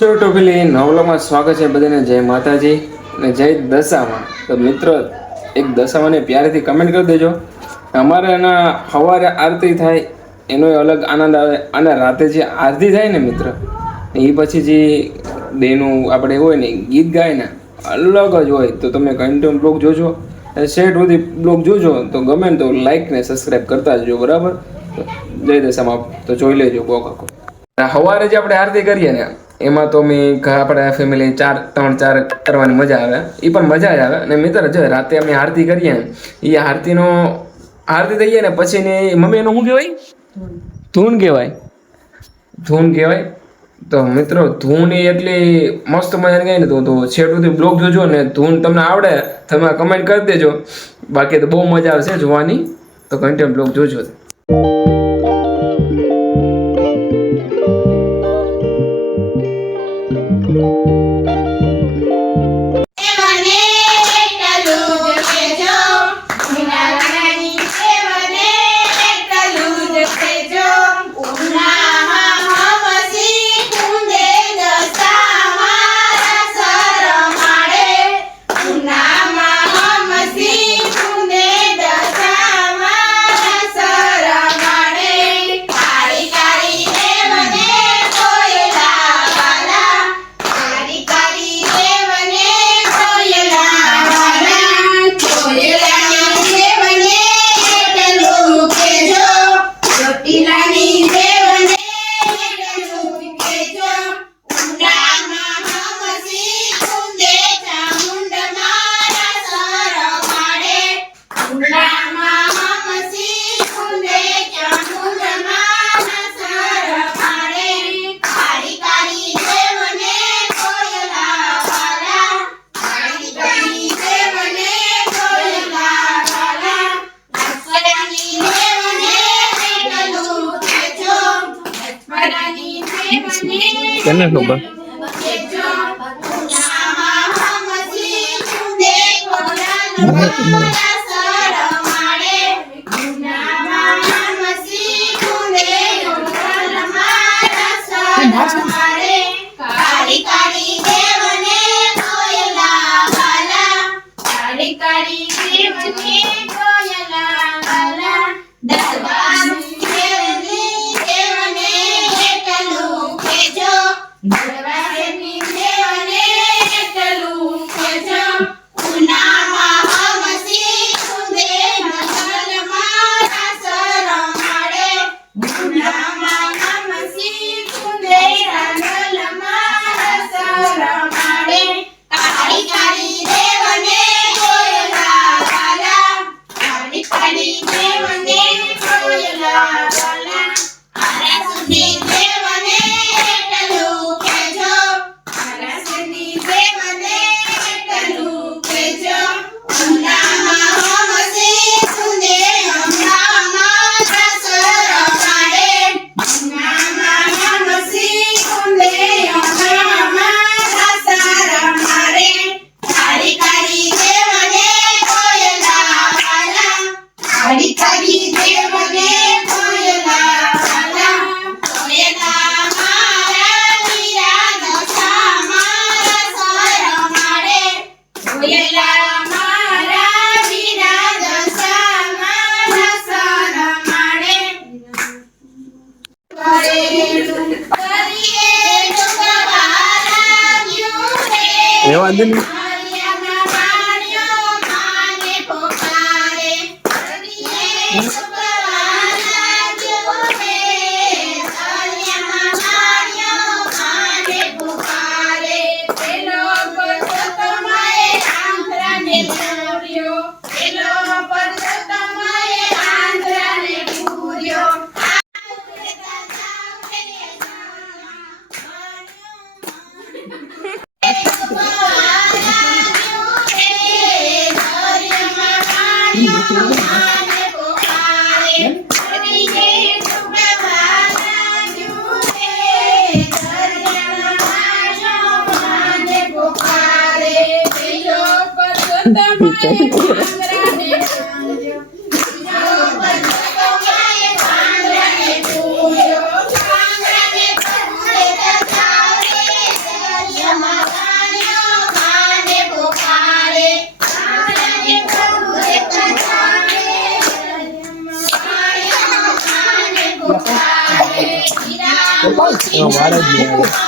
ટોપીલી નવલામાં સ્વાગત છે બધાને. જય માતાજી અને જય દશામાં. તો મિત્રો એક દશામાને પ્યારેથી કમેન્ટ કરી દેજો. અમારે એના સવારે આરતી થાય એનો અલગ આનંદ આવે, અને રાતે જે આરતી થાય ને મિત્ર, એ પછી જે દેનું આપણે હોય ને ગીત ગાય ને અલગ જ હોય. તો તમે કન્ટિન્યુ બ્લોગ જોજો, શેઠ સુધી બ્લોગ જોજો. તો ગમે ને તો લાઈક ને સબસ્ક્રાઈબ કરતા જજો, બરાબર? જય દશામાં તો જોઈ લેજો બ્લોગ આખો. સવારે જે આપણે આરતી કરીએ ને એમાં તો અમે આપણા ફેમિલી 3-4 કરવાની મજા આવે, એ પણ મજા જ આવે. અને મિત્ર જો રાતે અમે આરતી કરીએ એ આરતી થઈ જાય ને પછી ને મમ્મી એનું શું કહેવાય? ધૂન કહેવાય. ધૂન કહેવાય. તો મિત્રો ધૂન એ એટલી મસ્ત મજાની ગાય ને તો છેટ સુધી બ્લોગ જોજો ને ધૂન તમને આવડે તમે કમેન્ટ કરી દેજો. બાકી તો બહુ મજા આવશે જોવાની. તો કન્ટિન્યુ બ્લોગ જોજો. કેને ખબર? એમાં વાળ જ નહીં આવે.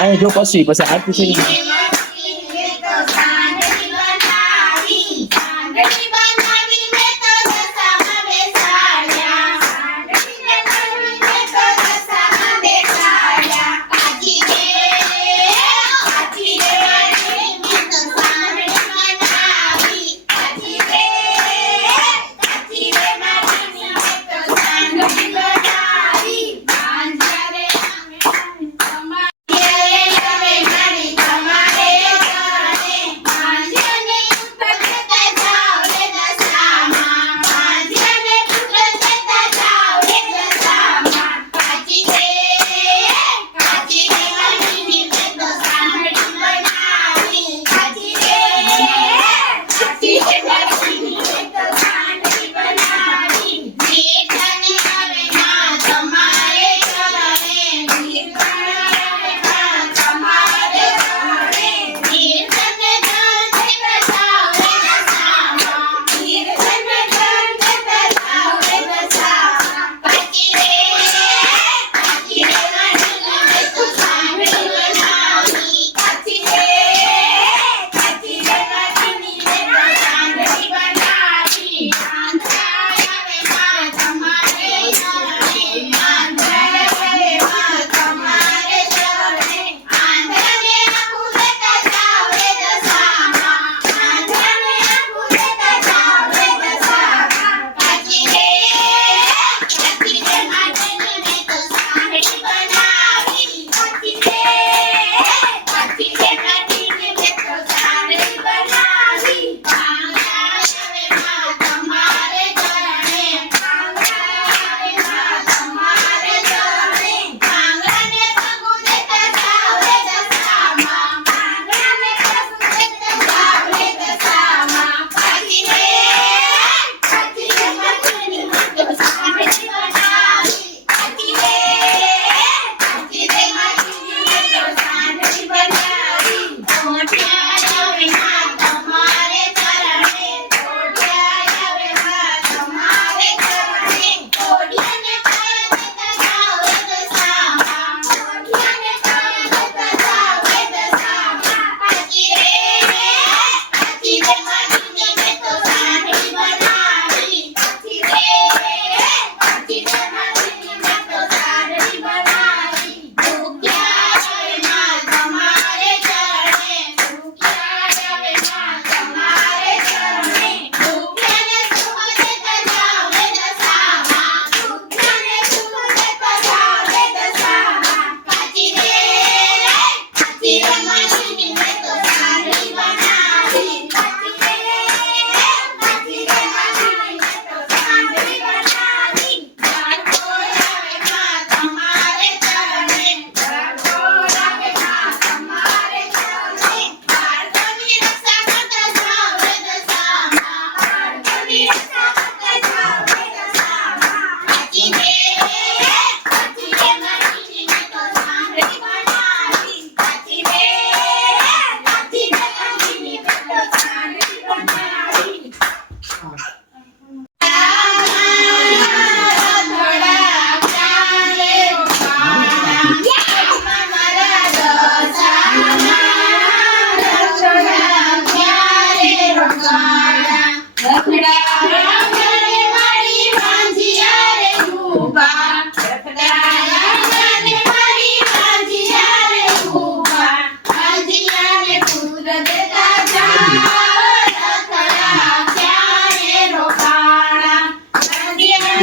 અહીં જો પછી આરતી થઈ ગઈ. તમારે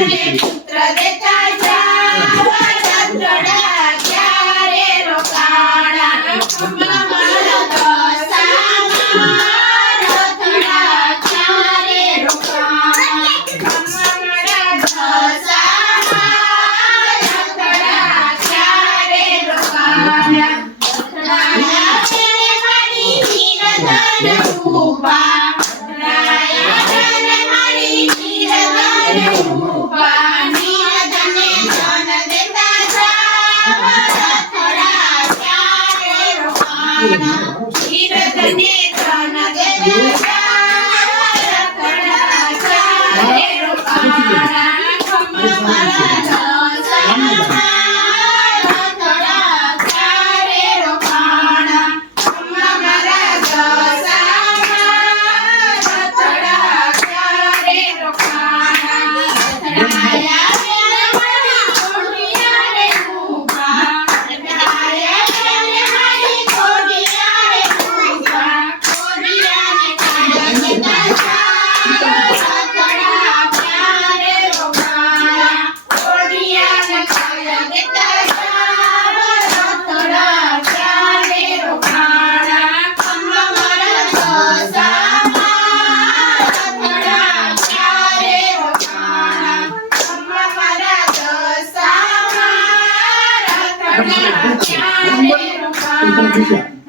પુત્ર દેતા જાવા રથડા ક્યારે રોકાણા ખમ્મા મારા દશામાં રથડા ક્યારે રોકાણા ખમ્મા મારા દશામાં રથડા ક્યારે રોકાણા રથડા મારી હીરધન ઉભા Thank you.